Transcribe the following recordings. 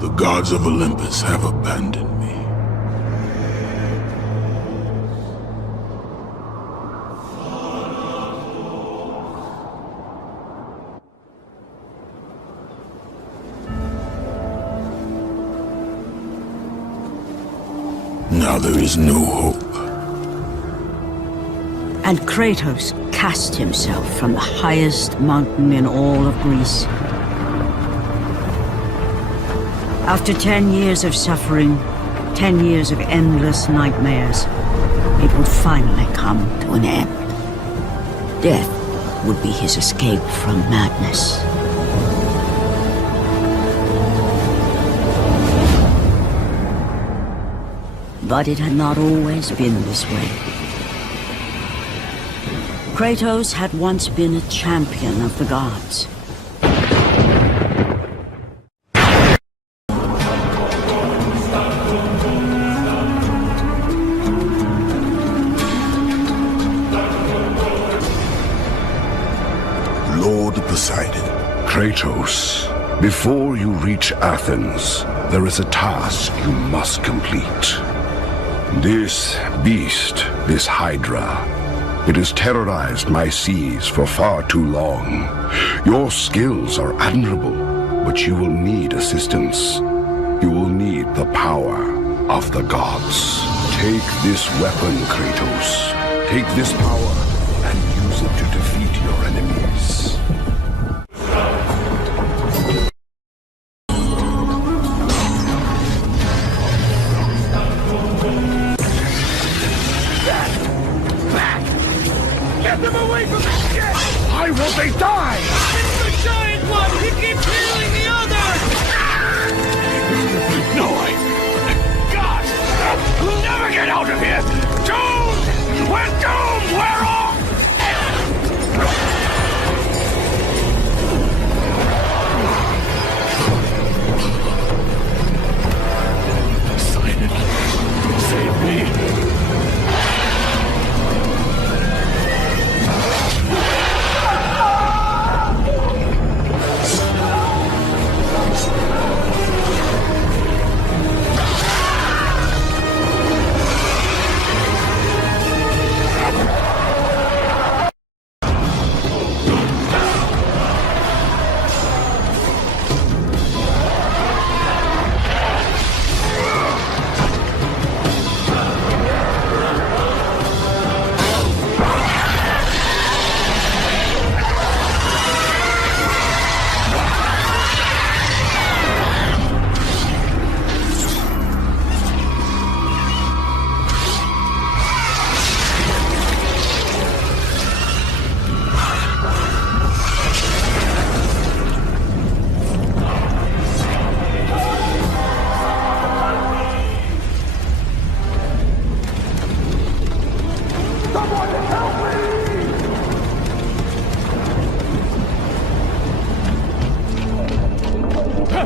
The gods of Olympus have abandoned me. Now there is no hope. And Kratos cast himself from the highest mountain in all of Greece. After 10 years of suffering, 10 years of endless nightmares, it would finally come to an end. Death would be his escape from madness. But it had not always been this way. Kratos had once been a champion of the gods. Lord Poseidon. Kratos, before you reach Athens, there is a task you must complete. This beast, this Hydra, it has terrorized my seas for far too long. Your skills are admirable, but you will need assistance. You will need the power of the gods. Take this weapon, Kratos. Take this power and use it to defeat your enemies. Get them away from the ship! Why won't they die? It's the giant one! He keeps healing the other! No, God! We'll never get out of here! Doomed! We're doomed! We're off! Poseidon, save me!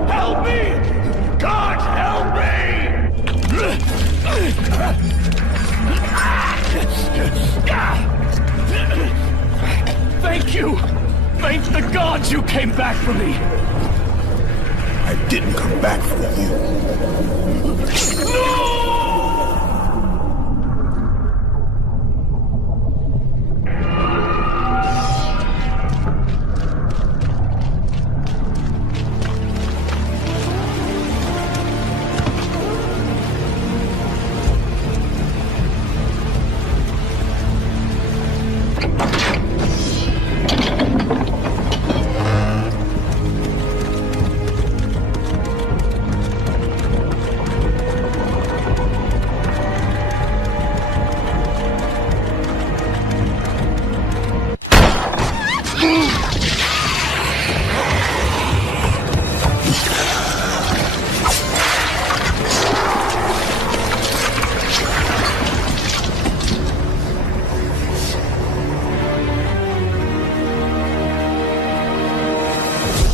Help me! God, help me! Thank you! Thank the gods you came back for me! I didn't come back for you. No!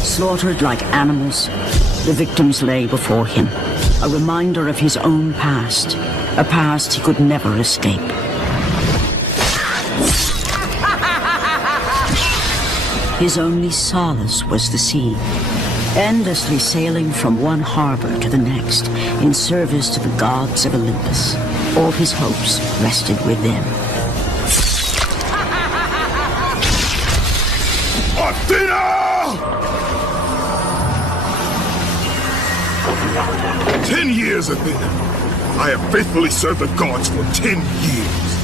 Slaughtered like animals, the victims lay before him, a reminder of his own past, a past he could never escape. His only solace was the sea, endlessly sailing from one harbor to the next in service to the gods of Olympus. All his hopes rested with them. Athena! 10 years, Athena. I have faithfully served the gods for 10 years.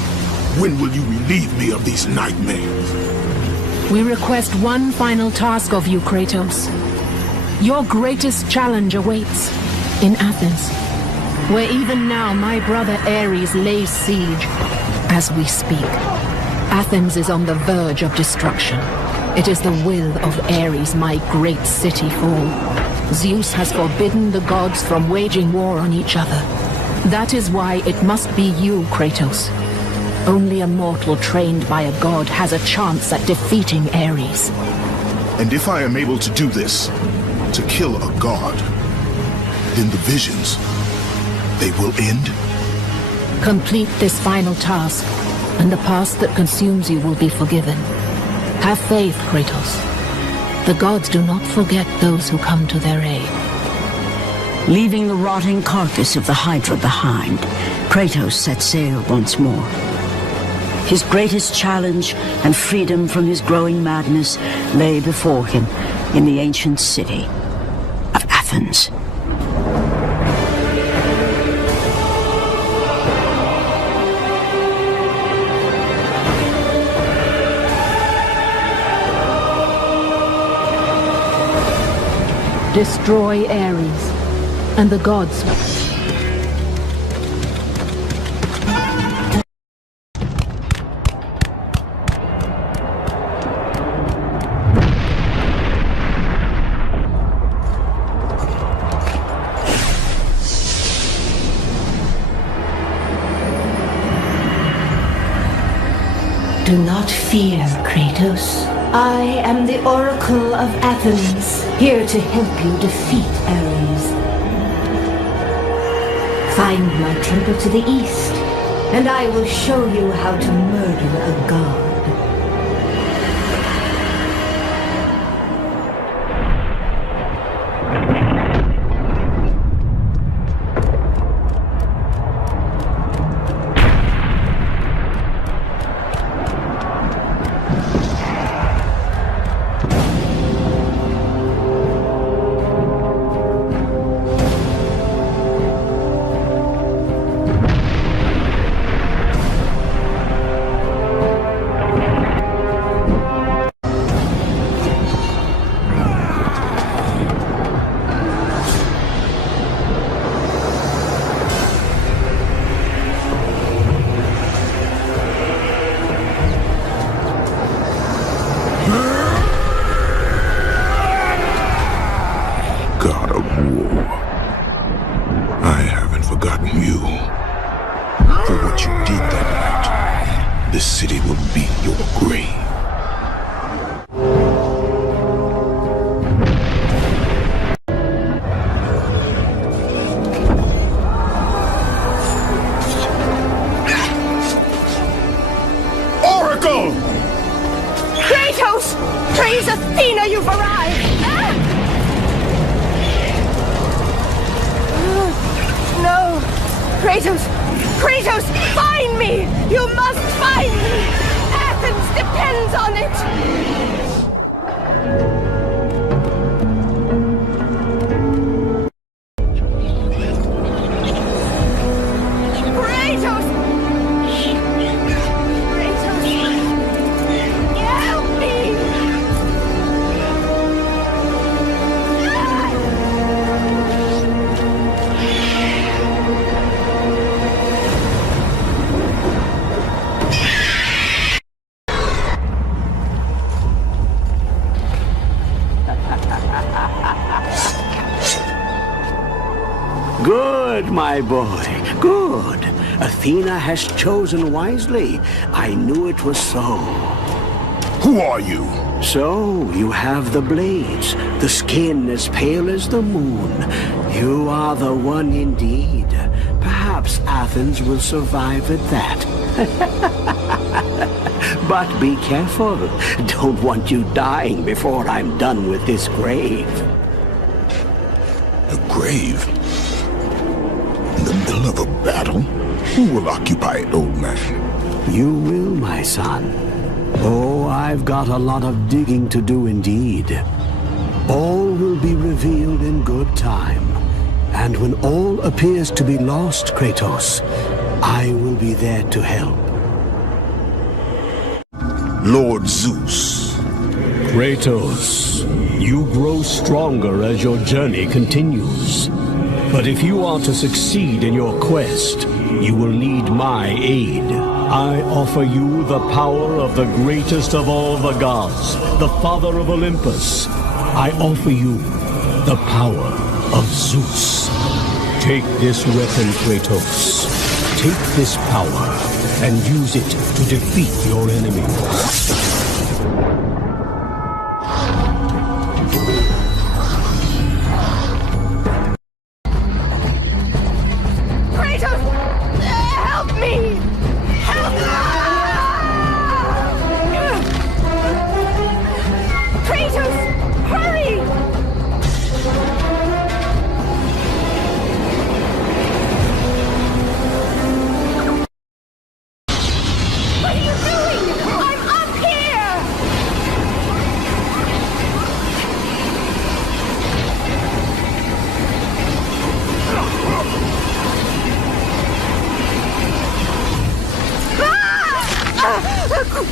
When will you relieve me of these nightmares? We request one final task of you, Kratos. Your greatest challenge awaits in Athens, where even now my brother Ares lays siege as we speak. Athens is on the verge of destruction. It is the will of Ares my great city fall. Zeus has forbidden the gods from waging war on each other. That is why it must be you, Kratos. Only a mortal trained by a god has a chance at defeating Ares. And if I am able to do this, to kill a god, then the visions, they will end? Complete this final task, and the past that consumes you will be forgiven. Have faith, Kratos. The gods do not forget those who come to their aid. Leaving the rotting carcass of the Hydra behind, Kratos set sail once more. His greatest challenge and freedom from his growing madness lay before him in the ancient city of Athens. Destroy Ares, and the gods. Do not fear, Kratos. I am the Oracle of Athens, here to help you defeat Ares. Find my temple to the east, and I will show you how to murder a god. Kratos! Praise Athena, you've arrived! No! Kratos! Kratos! Find me! You must find me! Athens depends on it! Good, my boy, good. Athena has chosen wisely. I knew it was so. Who are you? So, you have the blades, the skin as pale as the moon. You are the one indeed. Perhaps Athens will survive at that. But be careful. Don't want you dying before I'm done with this grave. grave? In the middle of a battle? Who will occupy it, old man? You will, my son. Oh, I've got a lot of digging to do indeed. All will be revealed in good time. And when all appears to be lost, Kratos, I will be there to help. Lord Zeus. Kratos, you grow stronger as your journey continues. But if you are to succeed in your quest, you will need my aid. I offer you the power of the greatest of all the gods, the father of Olympus. I offer you the power of Zeus. Take this weapon, Kratos. Take this power and use it to defeat your enemies.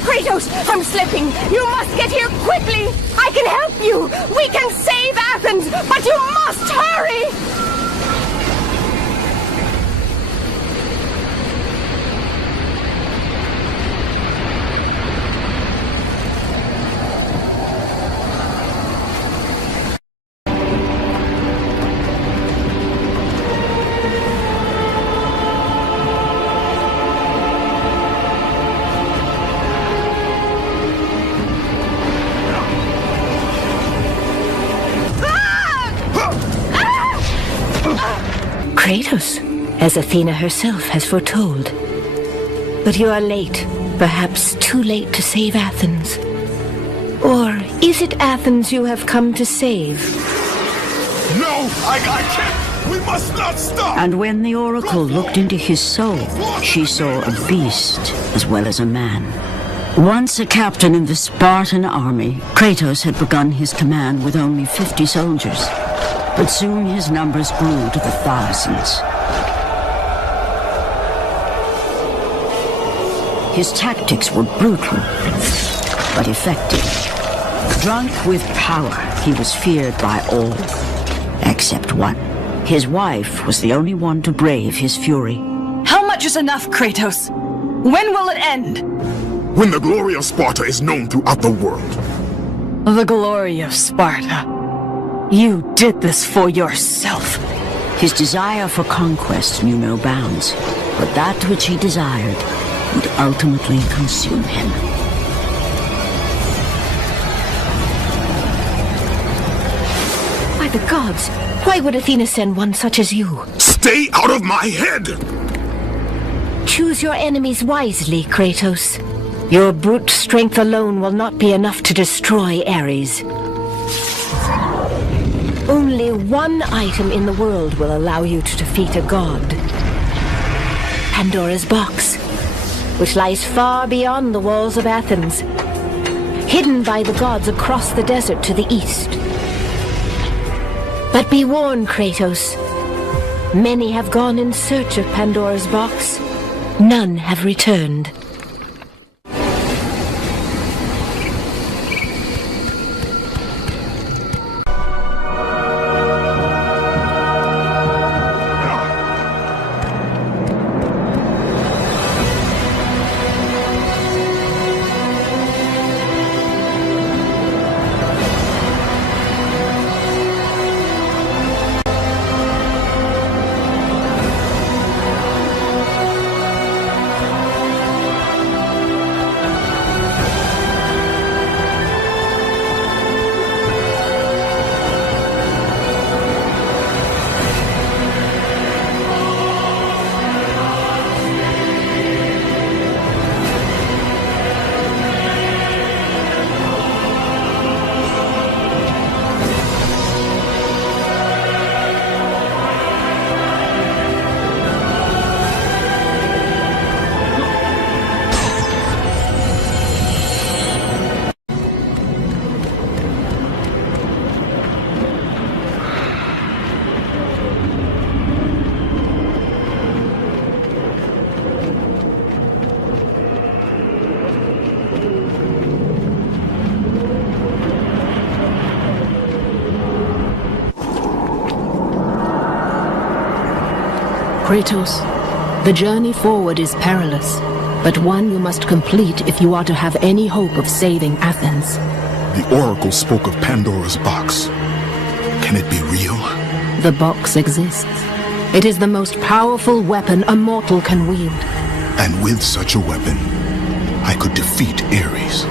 Kratos, I'm slipping. You must get here quickly. I can help you. We can save Athens, but you must hurry. Kratos, as Athena herself has foretold. But you are late, perhaps too late to save Athens. Or is it Athens you have come to save? No, I can't. We must not stop. And when the oracle looked into his soul, she saw a beast as well as a man. Once a captain in the Spartan army, Kratos had begun his command with only 50 soldiers. But soon his numbers grew to the thousands. His tactics were brutal, but effective. Drunk with power, he was feared by all, except one. His wife was the only one to brave his fury. How much is enough, Kratos? When will it end? When the glory of Sparta is known throughout the world. The glory of Sparta. You did this for yourself. His desire for conquest knew no bounds, but that which he desired would ultimately consume him. By the gods, why would Athena send one such as you? Stay out of my head! Choose your enemies wisely, Kratos. Your brute strength alone will not be enough to destroy Ares. Only one item in the world will allow you to defeat a god. Pandora's box, which lies far beyond the walls of Athens, hidden by the gods across the desert to the east. But be warned, Kratos. Many have gone in search of Pandora's box. None have returned. Kratos. The journey forward is perilous, but one you must complete if you are to have any hope of saving Athens. The Oracle spoke of Pandora's box. Can it be real? The box exists. It is the most powerful weapon a mortal can wield. And with such a weapon, I could defeat Ares.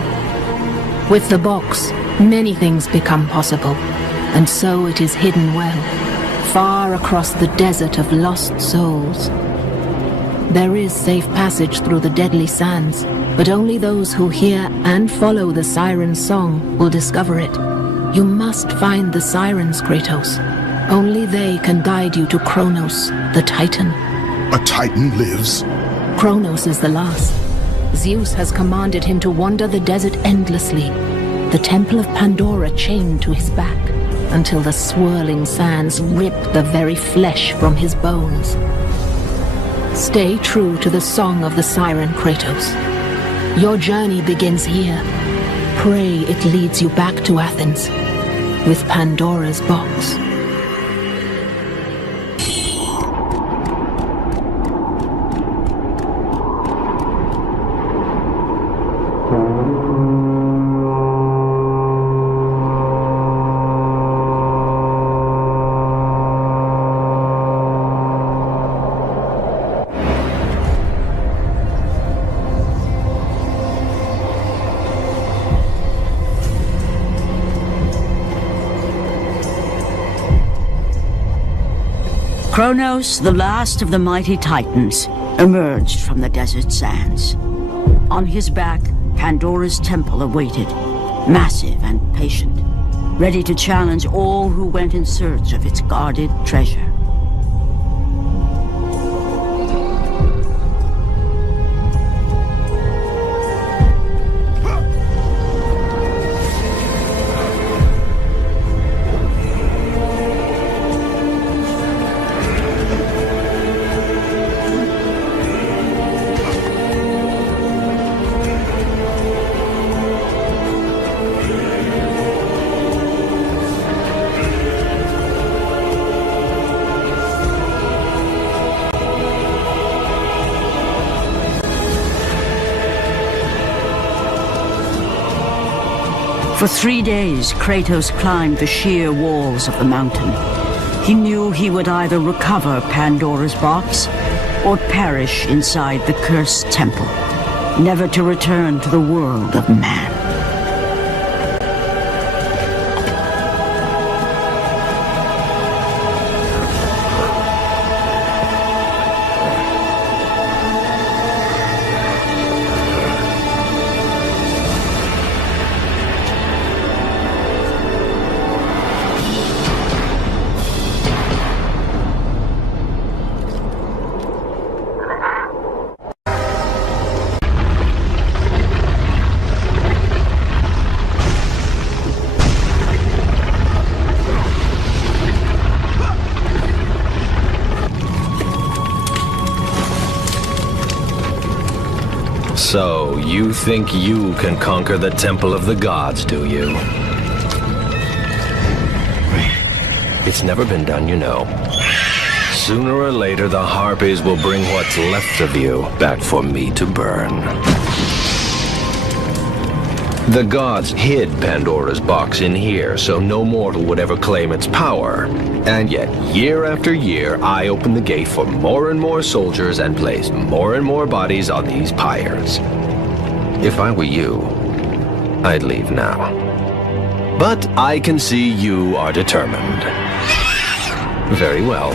With the box, many things become possible, and so it is hidden well, far across the desert of lost souls. There is safe passage through the deadly sands, but only those who hear and follow the siren's song will discover it. You must find the sirens, Kratos. Only they can guide you to Kronos, the Titan. A Titan lives? Kronos is the last. Zeus has commanded him to wander the desert endlessly, the temple of Pandora chained to his back, until the swirling sands rip the very flesh from his bones. Stay true to the song of the siren, Kratos. Your journey begins here. Pray it leads you back to Athens, with Pandora's box. Kronos, the last of the mighty Titans, emerged from the desert sands. On his back, Pandora's temple awaited, massive and patient, ready to challenge all who went in search of its guarded treasure. For 3 days, Kratos climbed the sheer walls of the mountain. He knew he would either recover Pandora's box or perish inside the cursed temple, never to return to the world of man. So, you think you can conquer the Temple of the Gods, do you? It's never been done, you know. Sooner or later, the Harpies will bring what's left of you back for me to burn. The gods hid Pandora's box in here, so no mortal would ever claim its power. And yet, year after year, I open the gate for more and more soldiers and place more and more bodies on these pyres. If I were you, I'd leave now. But I can see you are determined. Very well.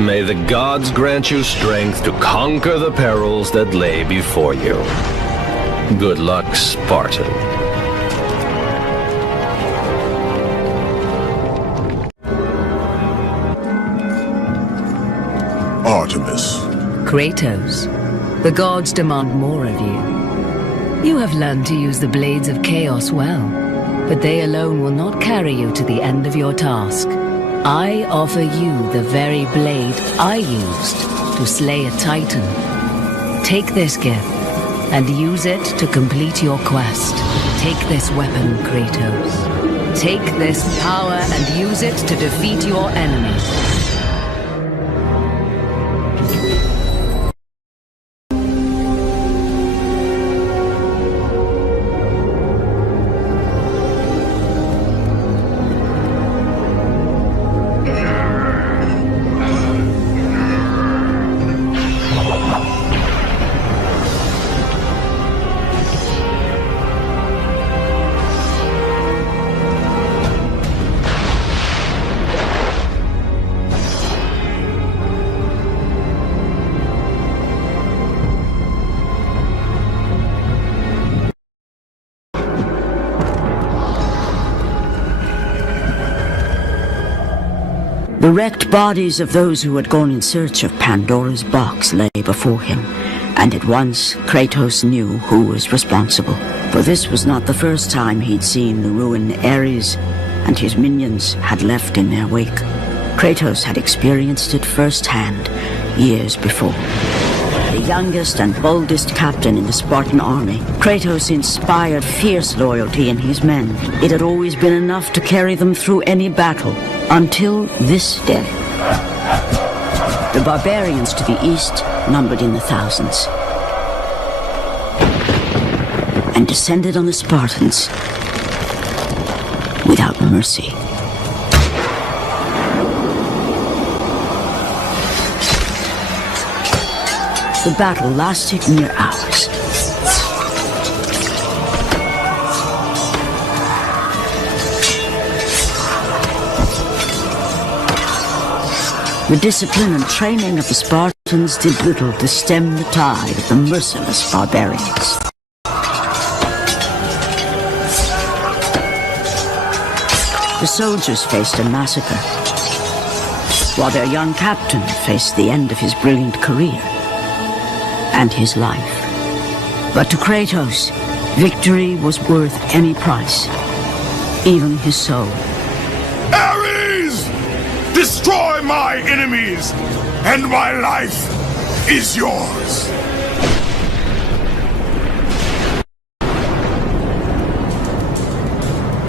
May the gods grant you strength to conquer the perils that lay before you. Good luck, Spartan. Artemis. Kratos, the gods demand more of you. You have learned to use the blades of chaos well, but they alone will not carry you to the end of your task. I offer you the very blade I used to slay a Titan. Take this gift and use it to complete your quest. Take this weapon, Kratos. Take this power and use it to defeat your enemies. The wrecked bodies of those who had gone in search of Pandora's box lay before him, and at once Kratos knew who was responsible. For this was not the first time he'd seen the ruin Ares and his minions had left in their wake. Kratos had experienced it firsthand years before. The youngest and boldest captain in the Spartan army, Kratos inspired fierce loyalty in his men. It had always been enough to carry them through any battle, until this day. The barbarians to the east numbered in the thousands, and descended on the Spartans without mercy. The battle lasted near hours. The discipline and training of the Spartans did little to stem the tide of the merciless barbarians. The soldiers faced a massacre, while their young captain faced the end of his brilliant career and his life. But to Kratos, victory was worth any price, even his soul. Ares! Destroy my enemies, and my life is yours.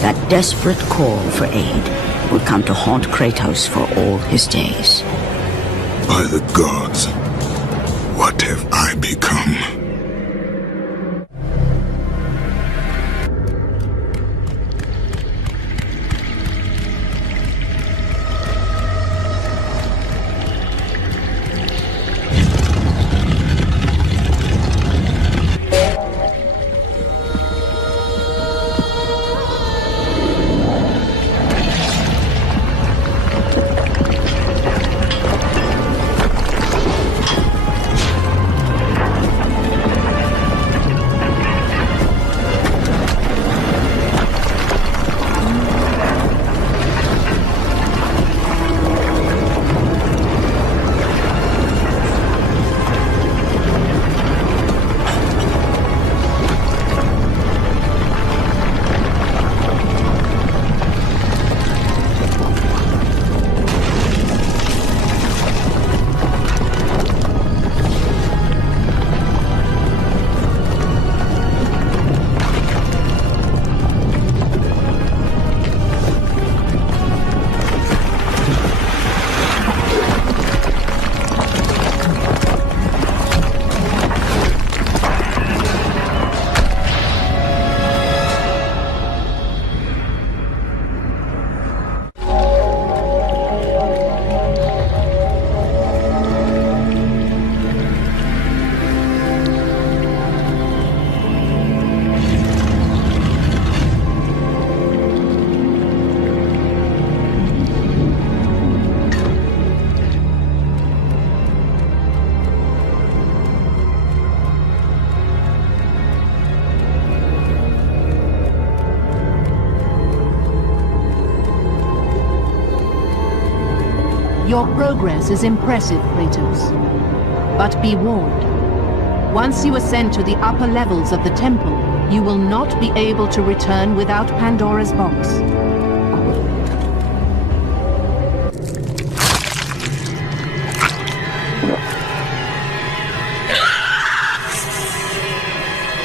That desperate call for aid would come to haunt Kratos for all his days. By the gods, what have I become? Your progress is impressive, Kratos. But be warned. Once you ascend to the upper levels of the temple, you will not be able to return without Pandora's box.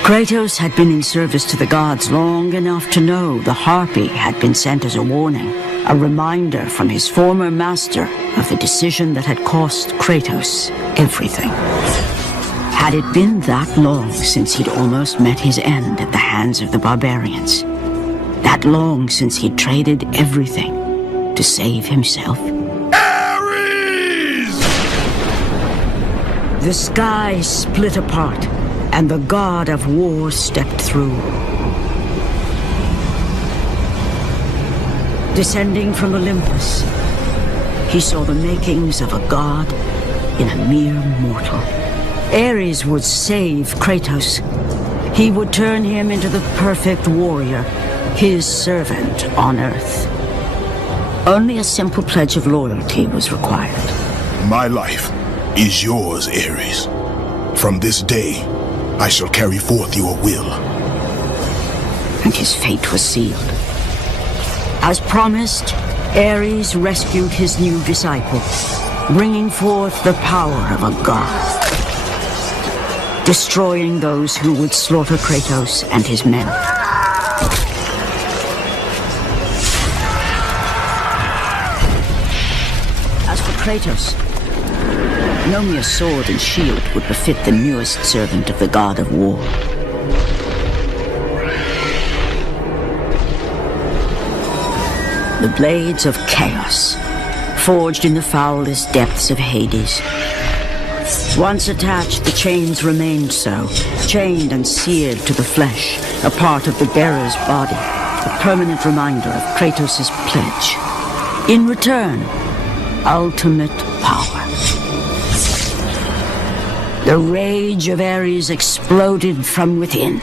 Kratos had been in service to the gods long enough to know the Harpy had been sent as a warning, a reminder from his former master of the decision that had cost Kratos everything. Had it been that long since he'd almost met his end at the hands of the barbarians? That long since he'd traded everything to save himself? Ares! The sky split apart, and the god of war stepped through. Descending from Olympus, he saw the makings of a god in a mere mortal. Ares would save Kratos. He would turn him into the perfect warrior, his servant on Earth. Only a simple pledge of loyalty was required. My life is yours, Ares. From this day, I shall carry forth your will. And his fate was sealed. As promised, Ares rescued his new disciple, bringing forth the power of a god, destroying those who would slaughter Kratos and his men. As for Kratos, no mere sword and shield would befit the newest servant of the god of war. The blades of chaos, forged in the foulest depths of Hades. Once attached, the chains remained so, chained and seared to the flesh, a part of the bearer's body, a permanent reminder of Kratos' pledge. In return, ultimate power. The rage of Ares exploded from within.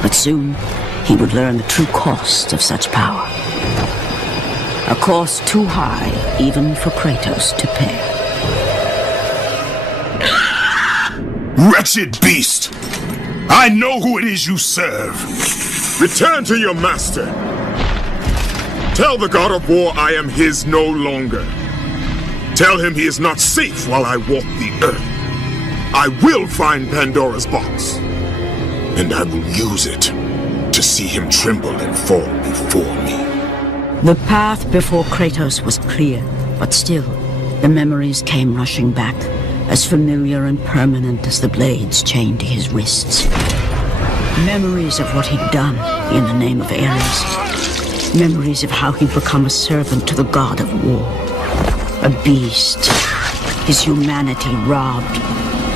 But soon, he would learn the true cost of such power. A cost too high even for Kratos to pay. Wretched beast! I know who it is you serve. Return to your master. Tell the god of war I am his no longer. Tell him he is not safe while I walk the earth. I will find Pandora's box, and I will use it to see him tremble and fall before me. The path before Kratos was clear, but still, the memories came rushing back, as familiar and permanent as the blades chained to his wrists. Memories of what he'd done in the name of Ares. Memories of how he'd become a servant to the god of war. A beast, his humanity robbed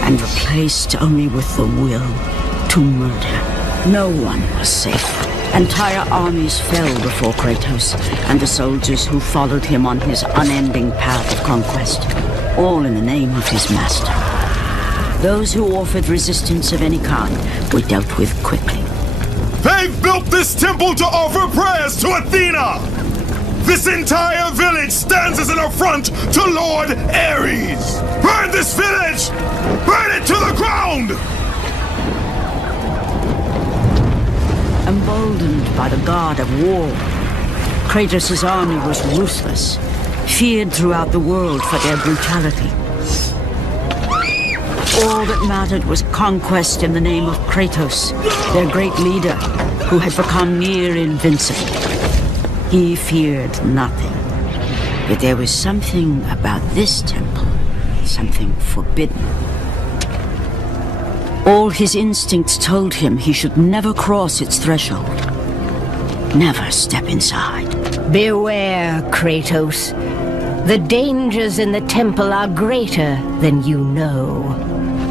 and replaced only with the will to murder. No one was safe. Entire armies fell before Kratos and the soldiers who followed him on his unending path of conquest, all in the name of his master. Those who offered resistance of any kind were dealt with quickly. They've built this temple to offer prayers to Athena! This entire village stands as an affront to Lord Ares! Burn this village! Burn it to the ground! Emboldened by the god of war, Kratos' army was ruthless, feared throughout the world for their brutality. All that mattered was conquest in the name of Kratos, their great leader, who had become near invincible. He feared nothing, but there was something about this temple, something forbidden. All his instincts told him he should never cross its threshold. Never step inside. Beware, Kratos. The dangers in the temple are greater than you know.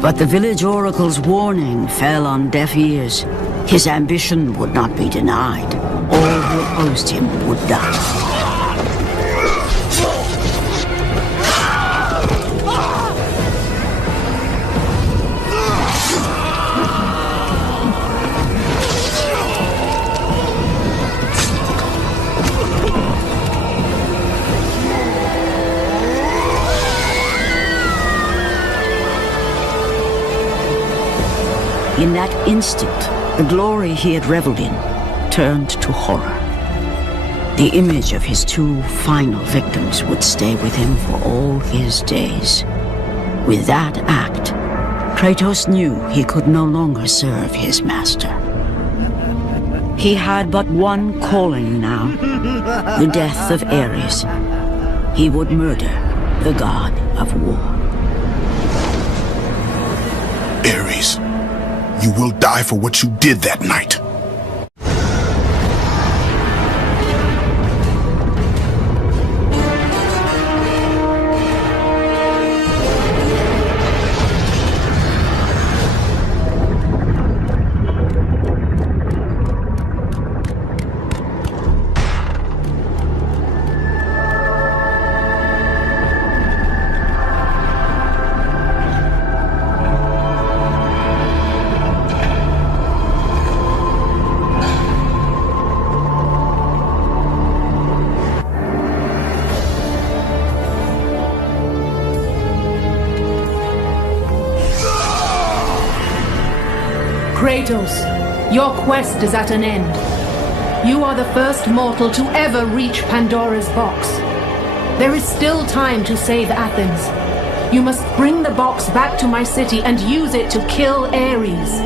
But the village oracle's warning fell on deaf ears. His ambition would not be denied. All who opposed him would die. In that instant, the glory he had reveled in turned to horror. The image of his two final victims would stay with him for all his days. With that act, Kratos knew he could no longer serve his master. He had but one calling now, the death of Ares. He would murder the god of war. Ares, you will die for what you did that night. Kratos, your quest is at an end. You are the first mortal to ever reach Pandora's box. There is still time to save Athens. You must bring the box back to my city and use it to kill Ares.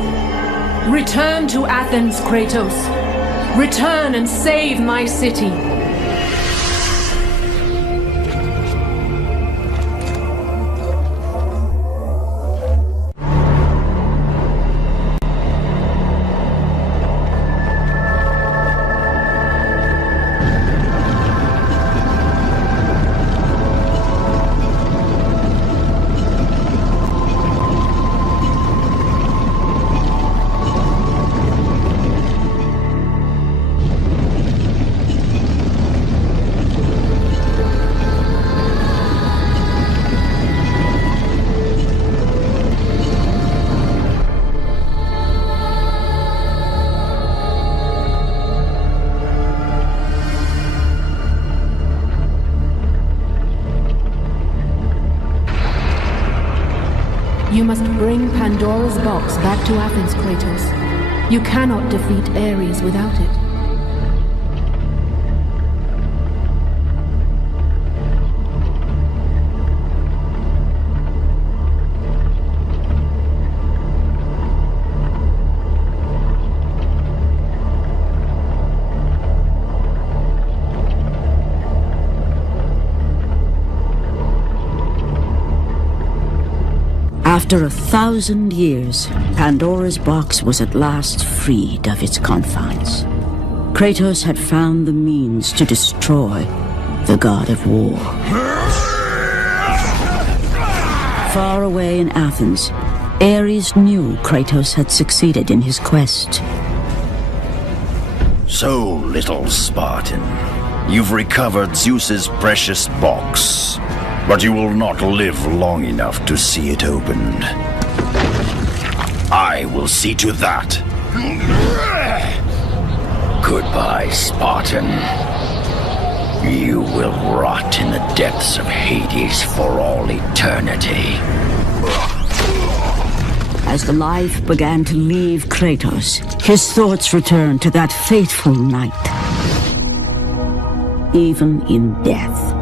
Return to Athens, Kratos. Return and save my city. You must bring Pandora's box back to Athens, Kratos. You cannot defeat Ares without it. After 1,000 years, Pandora's box was at last freed of its confines. Kratos had found the means to destroy the god of war. Far away in Athens, Ares knew Kratos had succeeded in his quest. So, little Spartan, you've recovered Zeus's precious box. But you will not live long enough to see it opened. I will see to that. Goodbye, Spartan. You will rot in the depths of Hades for all eternity. As the life began to leave Kratos, his thoughts returned to that fateful night. Even in death,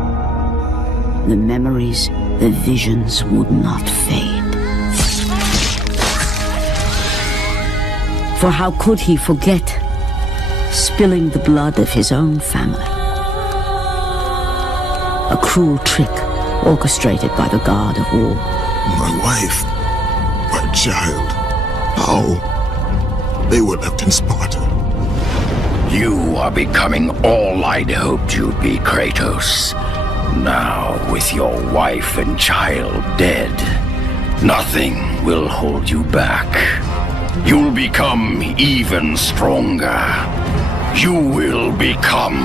the memories, the visions would not fade. For how could he forget spilling the blood of his own family? A cruel trick orchestrated by the god of war. My wife, my child, how? They were left in Sparta. You are becoming all I'd hoped you'd be, Kratos. Now, with your wife and child dead, nothing will hold you back. You'll become even stronger. You will become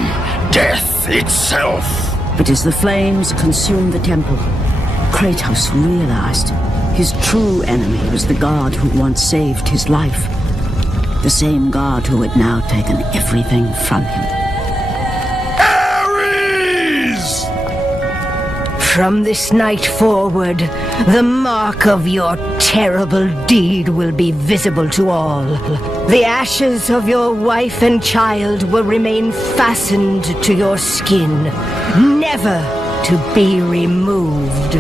death itself. But as the flames consumed the temple, Kratos realized his true enemy was the god who once saved his life. The same god who had now taken everything from him. From this night forward, the mark of your terrible deed will be visible to all. The ashes of your wife and child will remain fastened to your skin, never to be removed.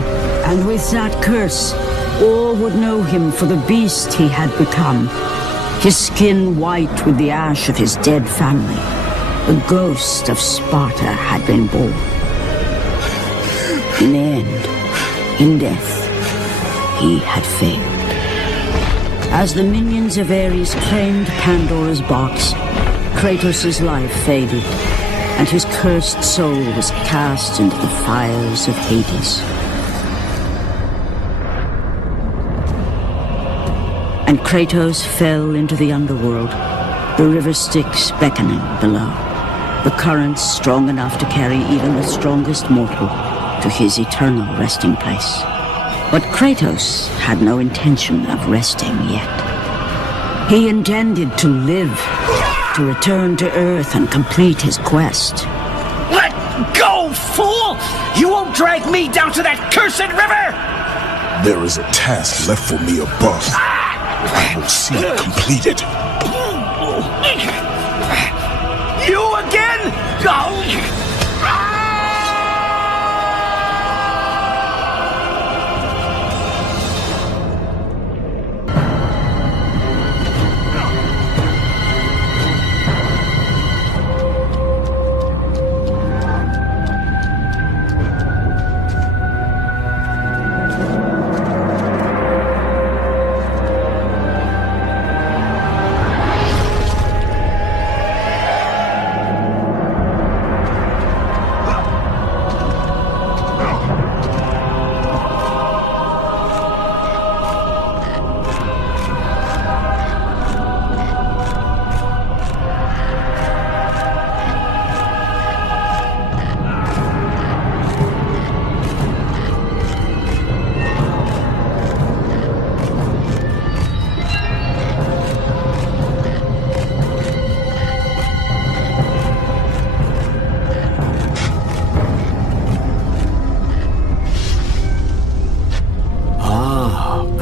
And with that curse, All would know him for the beast he had become, his skin white with the ash of his dead family. The ghost of Sparta had been born. In the end, in death, he had failed. As the minions of Ares claimed Pandora's box, Kratos' life faded, and his cursed soul was cast into the fires of Hades. And Kratos fell into the underworld, the river Styx beckoning below, the currents strong enough to carry even the strongest mortal to his eternal resting place. But Kratos had no intention of resting yet. He intended to live, to return to Earth and complete his quest. Let go, fool! You won't drag me down to that cursed river! There is a task left for me above. I will see it completed. You again? Go!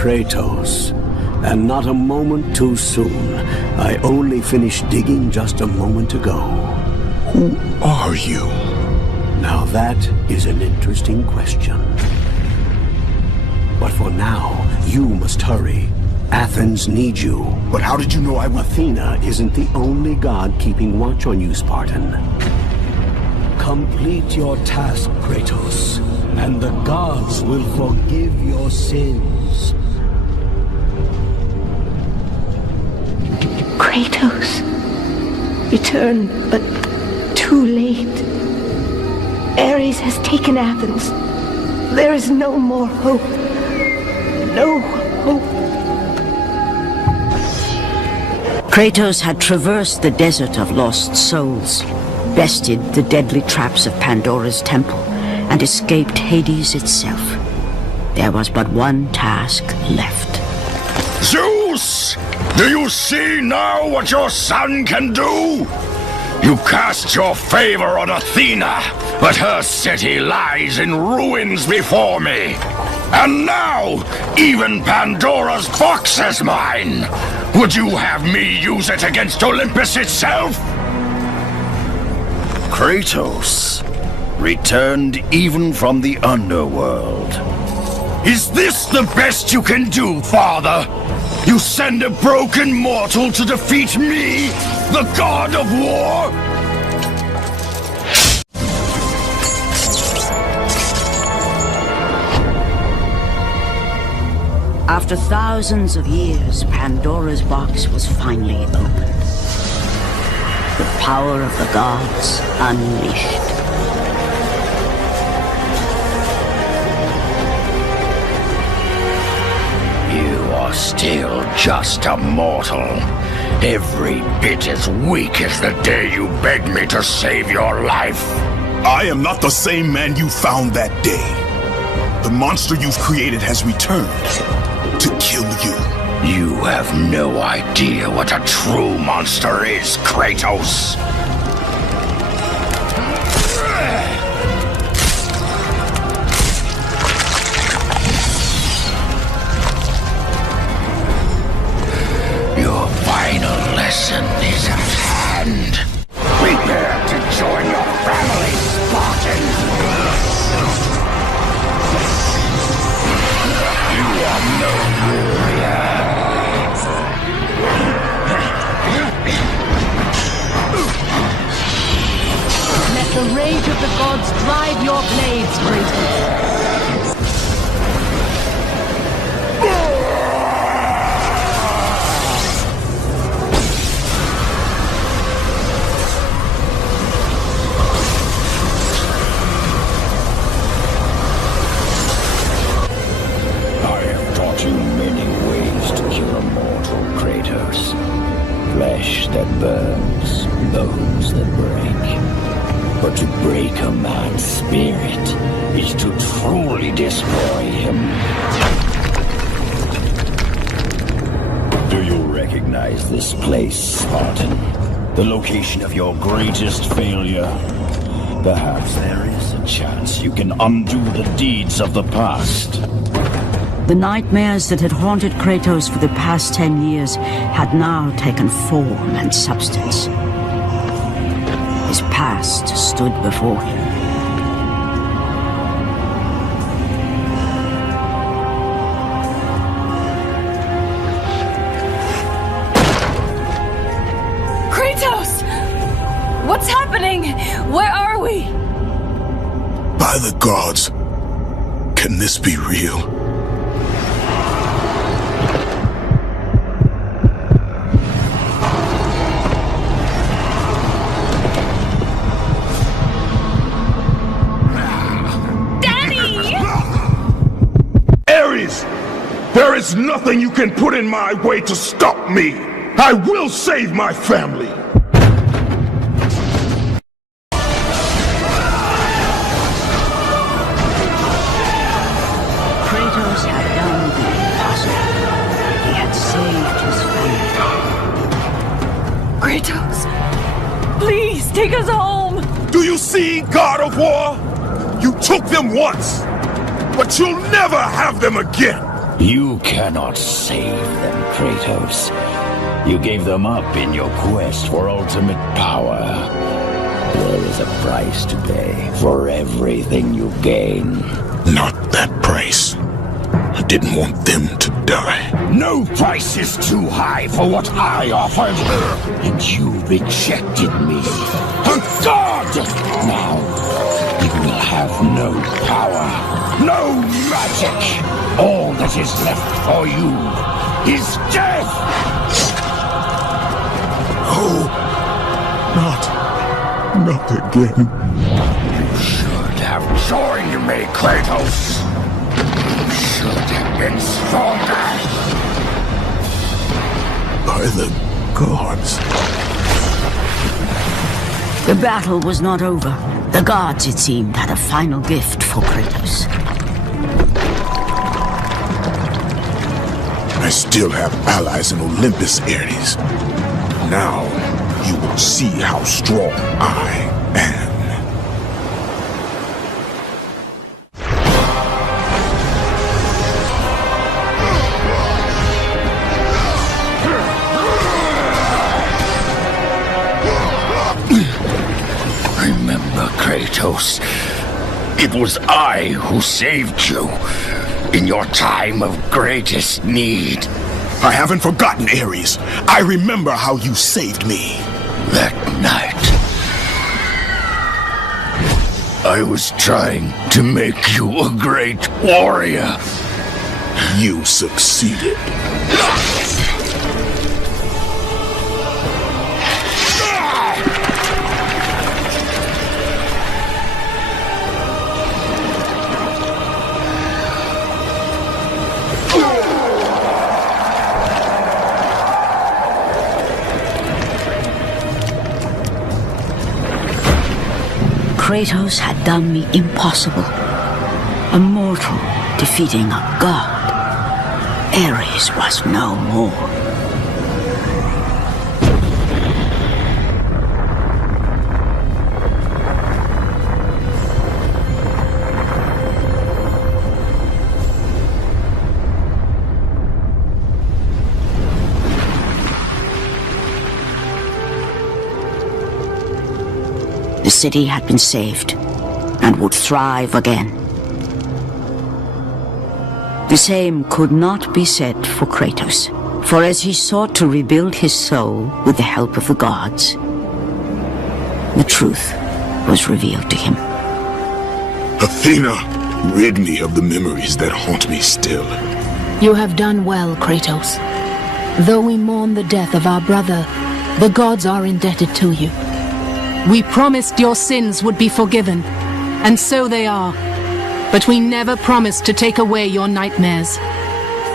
Kratos, and not a moment too soon. I only finished digging just a moment ago. Who are you? Now that is an interesting question. But for now, you must hurry. Athens needs you. But how did you know I would? Athena isn't the only god keeping watch on you, Spartan. Complete your task, Kratos, and the gods will forgive your sins. Kratos, return, but too late. Ares has taken Athens. There is no more hope. No hope. Kratos had traversed the desert of lost souls, bested the deadly traps of Pandora's temple, and escaped Hades itself. There was but one task left. Zeus! Do you see now what your son can do? You cast your favor on Athena, but her city lies in ruins before me. And now, even Pandora's box is mine. Would you have me use it against Olympus itself? Kratos, returned even from the underworld. Is this the best you can do, father? You send a broken mortal to defeat me, the god of war? After thousands of years, Pandora's box was finally opened. The power of the gods unleashed. Still just a mortal. Every bit as weak as the day you begged me to save your life. I am not the same man you found that day. The monster you've created has returned to kill you. You have no idea what a true monster is, Kratos. Your final lesson is at hand. Prepare to join your family, Spartan. You are no that burns, bones that break. But to break a man's spirit is to truly destroy him. Do you recognize this place, Spartan? The location of your greatest failure? Perhaps there is a chance you can undo the deeds of the past. The nightmares that had haunted Kratos for the past 10 years had now taken form and substance. His past stood before him. Kratos! What's happening? Where are we? By the gods, can this be real? There is nothing you can put in my way to stop me! I will save my family! Kratos had done the impossible. He had saved his family. Kratos, please take us home! Do you see, God of War? You took them once, but you'll never have them again! You cannot save them, Kratos. You gave them up in your quest for ultimate power. There is a price to pay for everything you gain. Not that price. I didn't want them to die. No price is too high for what I offered. And you rejected me. A god! Now, you will have no power, no magic. All that is left for you is death! Oh, not again. You should have joined me, Kratos. You should have been stronger. By the gods. The battle was not over. The gods, it seemed, had a final gift for Kratos. I still have allies in Olympus, Ares. Now, you will see how strong I am. Remember, Kratos, it was I who saved you in your time of greatest need. I haven't forgotten, Ares. I remember how you saved me. That night, I was trying to make you a great warrior. You succeeded. Kratos had done the impossible. A mortal defeating a god. Ares was no more. The city had been saved and would thrive again. The same could not be said for Kratos, for as he sought to rebuild his soul with the help of the gods, the truth was revealed to him. Athena, rid me of the memories that haunt me still. You have done well, Kratos. Though we mourn the death of our brother, the gods are indebted to you. We promised your sins would be forgiven, and so they are. But we never promised to take away your nightmares.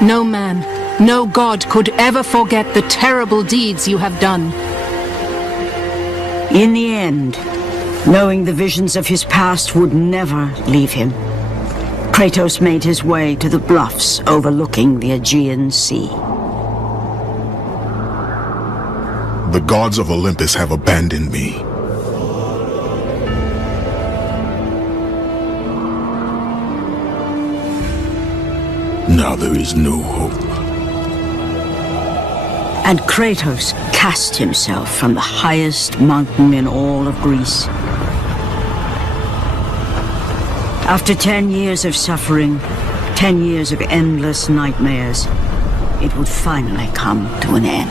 No man, no god could ever forget the terrible deeds you have done. In the end, knowing the visions of his past would never leave him, Kratos made his way to the bluffs overlooking the Aegean Sea. The gods of Olympus have abandoned me. Now there is no hope. And Kratos cast himself from the highest mountain in all of Greece. After 10 years of suffering, 10 years of endless nightmares, it would finally come to an end.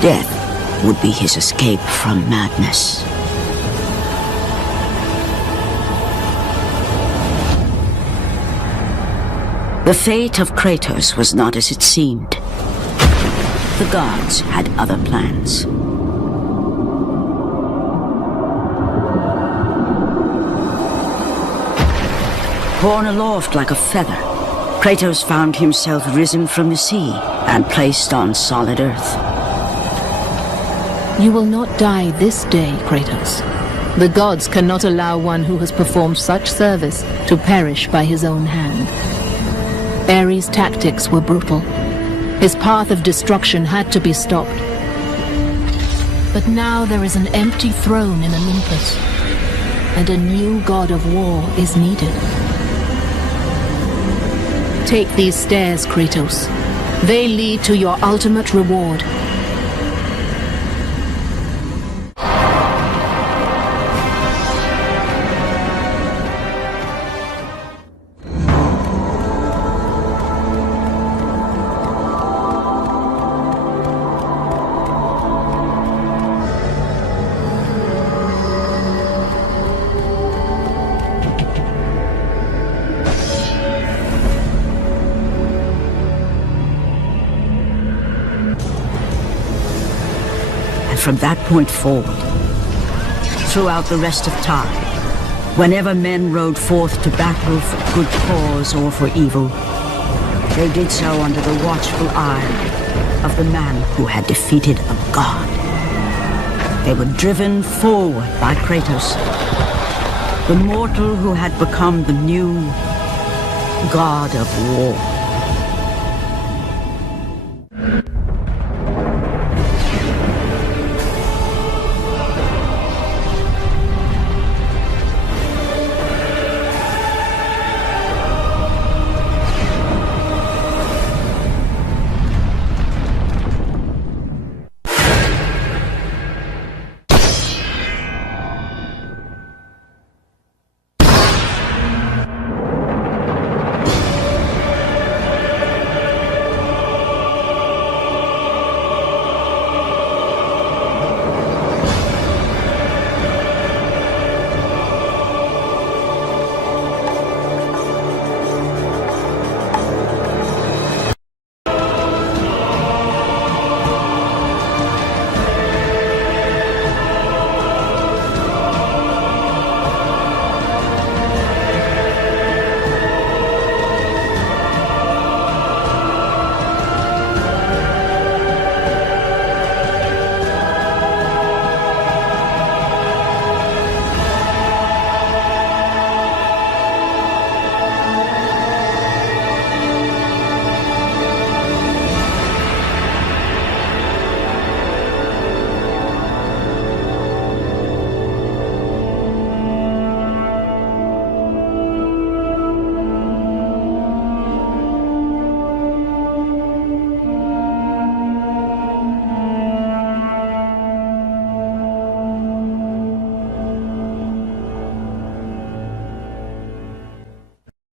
Death would be his escape from madness. The fate of Kratos was not as it seemed. The gods had other plans. Borne aloft like a feather, Kratos found himself risen from the sea and placed on solid earth. You will not die this day, Kratos. The gods cannot allow one who has performed such service to perish by his own hand. Ares' tactics were brutal. His path of destruction had to be stopped. But now there is an empty throne in Olympus, and a new god of war is needed. Take these stairs, Kratos. They lead to your ultimate reward. From that point forward, throughout the rest of time, whenever men rode forth to battle for good cause or for evil, they did so under the watchful eye of the man who had defeated a god. They were driven forward by Kratos, the mortal who had become the new god of war.